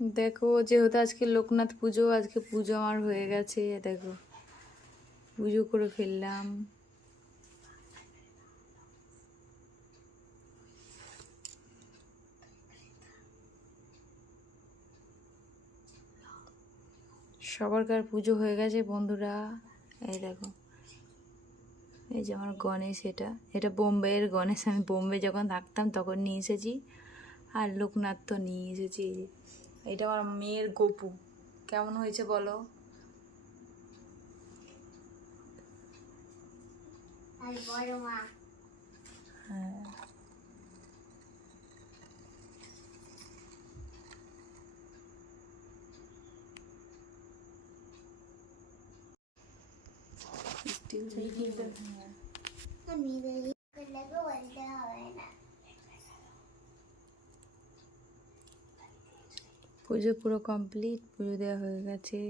দেখো যেহেতু আজকে লোকনাথ পুজো, আজকে পুজো আমার হয়ে গেছে। দেখো পুজো করে ফেললাম। সবারকার পুজো হয়ে গেছে বন্ধুরা। এই দেখো, এই যে আমার গণেশ, এটা বোম্বের গণেশ। আমি বোম্বে যখন থাকতাম তখন নিয়ে এসেছি। আর লোকনাথ তো নিয়ে এসেছি। এটা আমার মেয়ের গপু। কেমন হয়েছে বলো? হ্যাঁ, পুজো পুরো কমপ্লিট, পুজো দেওয়া হয়ে গেছে।